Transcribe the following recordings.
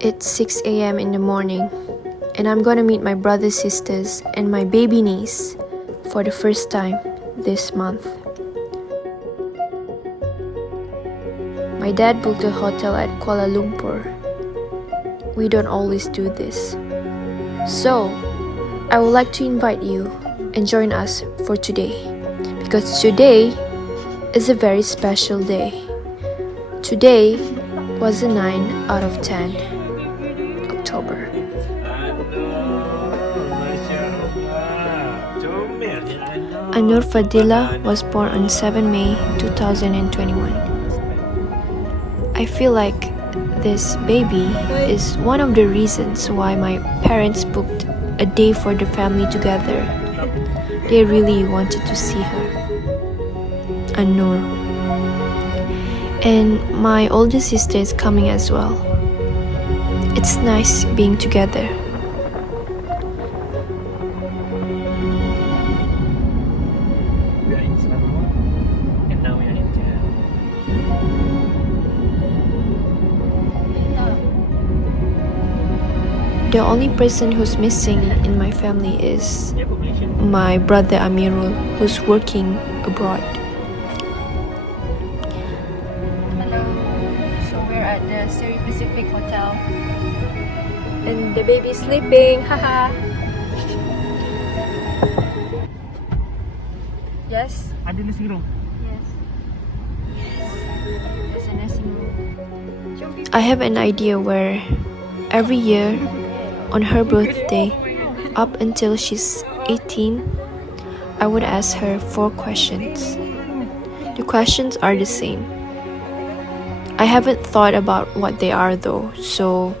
It's 6 a.m. in the morning, and I'm gonna meet my brothers, sisters, and my baby niece for the first time this month. My dad booked a hotel at Kuala Lumpur. We don't always do this. So, I would like to invite you and join us for today, because today is a very special day. Today was a 9 out of 10 October. Annur Fadila was born on 7 May 2021. I feel like this baby is one of the reasons why my parents booked a day for the family together. They really wanted to see her, Annur. And my older sister is coming as well. It's nice being together. We are in Selangor, and now we are in Jeddah. The only person who's missing in my family is my brother Amirul, who's working abroad. Hello. So we're at the Seri Pacific Hotel. And the baby's sleeping. Haha. Yes? Ada nasi room. Yes. There's a nursing room. I have an idea where every year on her birthday, up until she's 18, I would ask her 4 questions. The questions are the same. I haven't thought about what they are though, so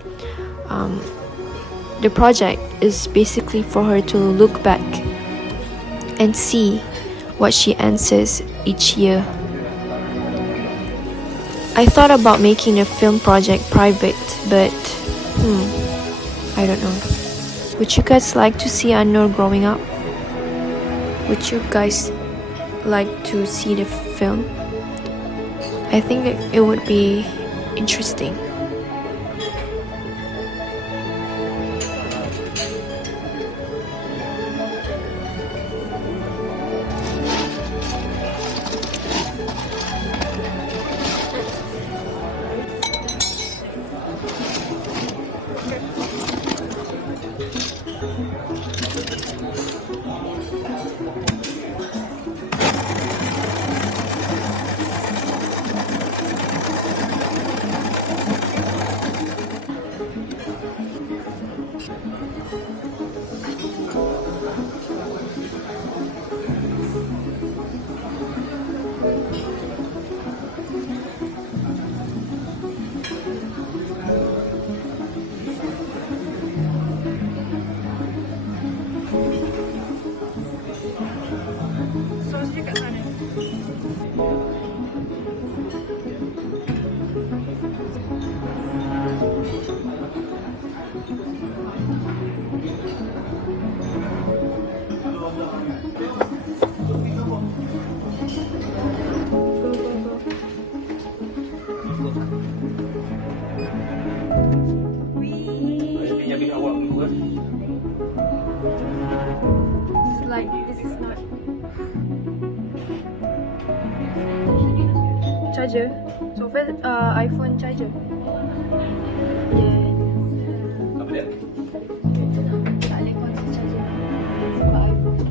the project is basically for her to look back and see what she answers each year. I thought about making the film project private, but I don't know. Would you guys like to see Annur growing up? Would you guys like to see the film? I think it would be interesting. It's like this is not charger. So first, iPhone charger. Apa dia? Tak boleh connect charger sebab iPhone.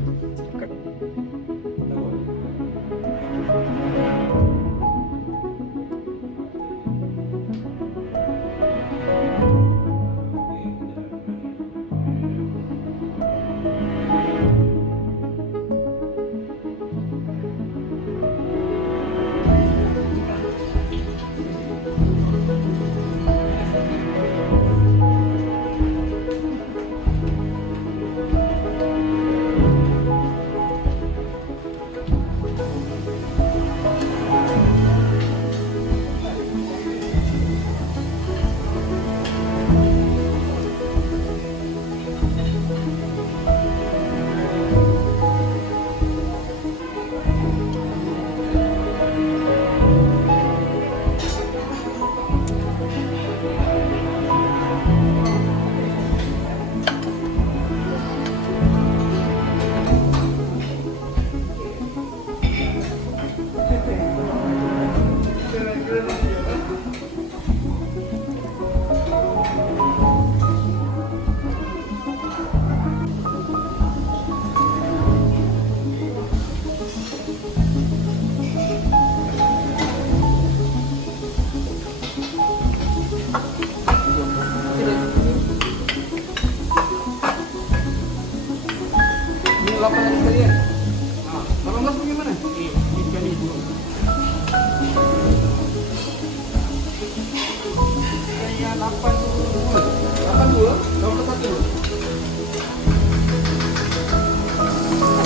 82 sama satu.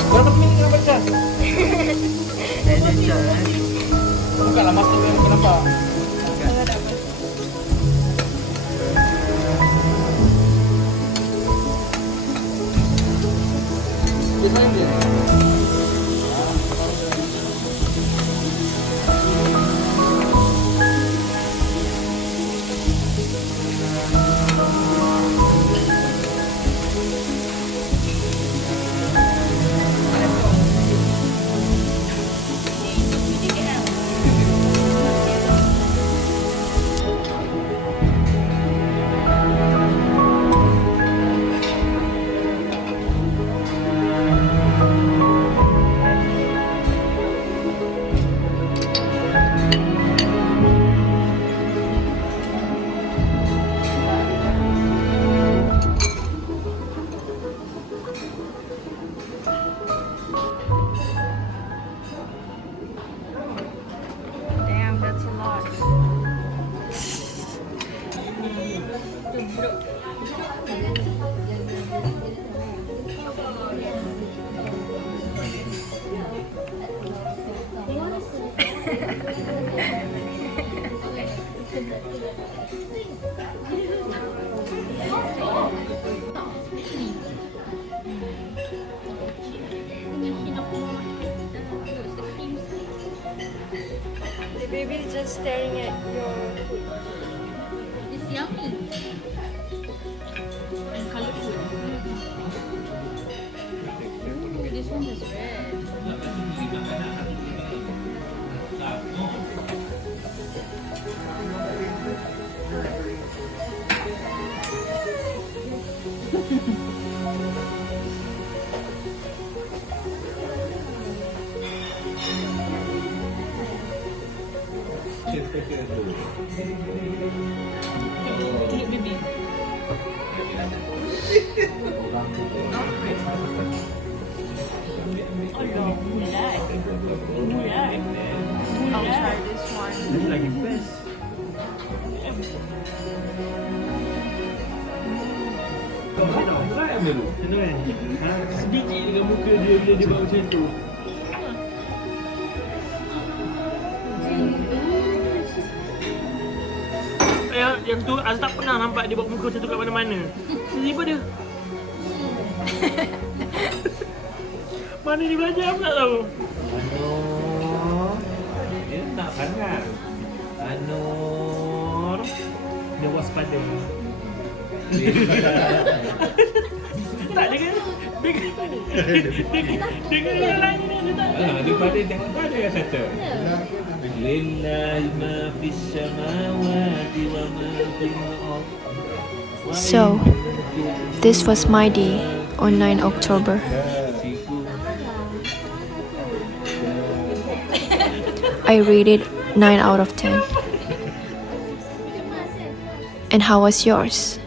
Berapa minit nak baca? Bukanlah masa yang kenapa? Biasanya dia. Damn, that's a lot. The baby is just staring at your food. It's yummy and colorful. This one is red. Look, baby. I'll try this one. Ini lagi best. Kau nak try ambil tu? Macam mana kan? Sedikit dengan muka dia bila dia buat macam tu. Yang tu Azz tak pernah nampak dia buat muka macam tu kat mana-mana. Tiba-tiba dia. Mana dia belajar aku tak tahu. Annur. Dia tak sangat. Annur. Dia waspada. Tak, dia kan dia kan yang lain ni dia tak. Dia pada tengok tu ada yang satu. Lillahi ma fis samawati wa ma fil ardh. So, this was my day on 9 October. I rated 9 out of 10. And how was yours?